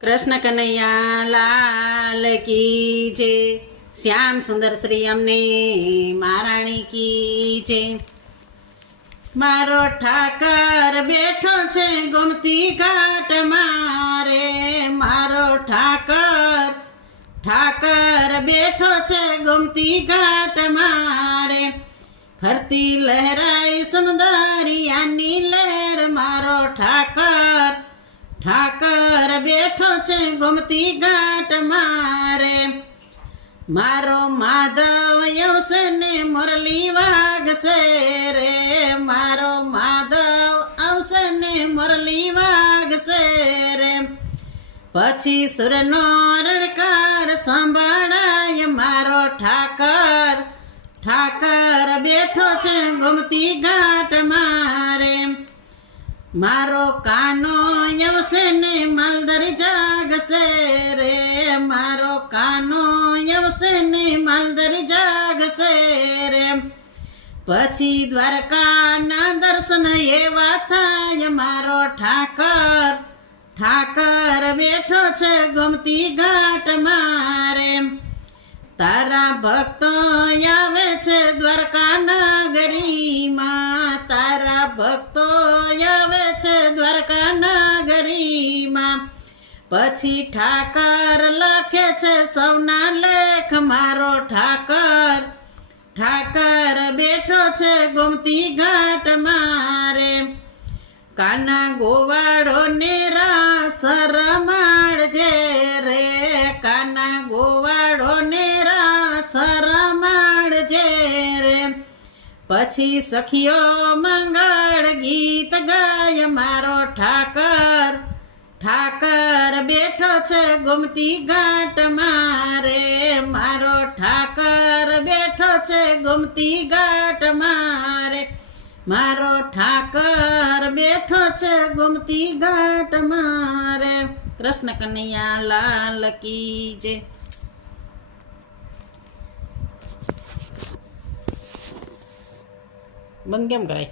कृष्ण कन्हैया लाल की जय। श्याम सुंदर श्री अमने महाराणी की जय। मारो ठाकर बैठो छे गोमती घाट मारे। मारो ठाकर ठाकर बैठो छे गोमती घाट मारे। फरती लहराई समुदरियानी लहर। मारो ठाकर ठाकर बैठो छे गोमती घाट मारे। मारो माधव यवसे ने मुरली वागसे रे। मारो माधव अवसे ने मुरली वागसे रे। पछी सुरनो रणकार सांभळाय। मारो ठाकर ठाकर बैठो छे गोमती घाट मारे। मारो कानो यवसे ने मालदरी जागसे रे। मारो कानो यवसे ने मालदरी जागसे रे। पछी द्वारका ना दर्शन एवा थाय। मारो ठाकर ठाकर बैठो छे गोमती घाट मारे। तारा भक्तो आवे छे द्वारका नगरी मां। तारा भक्तो आवे छे द्वारका नगरी मां। पछी ठाकर लखे छे सौना लेख। मारो ठाकर ठाकर बैठो छे गोमती घाट मारे। काना गोवाड़ो ने रास रमाड़जे रे। काना गोवाड़ो ने रास रमाड़जे रे। पछी सखियो मंगल गीत गाय। मारो ठाकर ठाकर बैठो छे गोमती घाट मारे। मारो ठाकर बैठो छे गोमती घाट मारे। मारो ठाकर बैठो छे गोमती घाट मारे। कृष्ण कन्हैया लाल की जय। बंद केम कराय?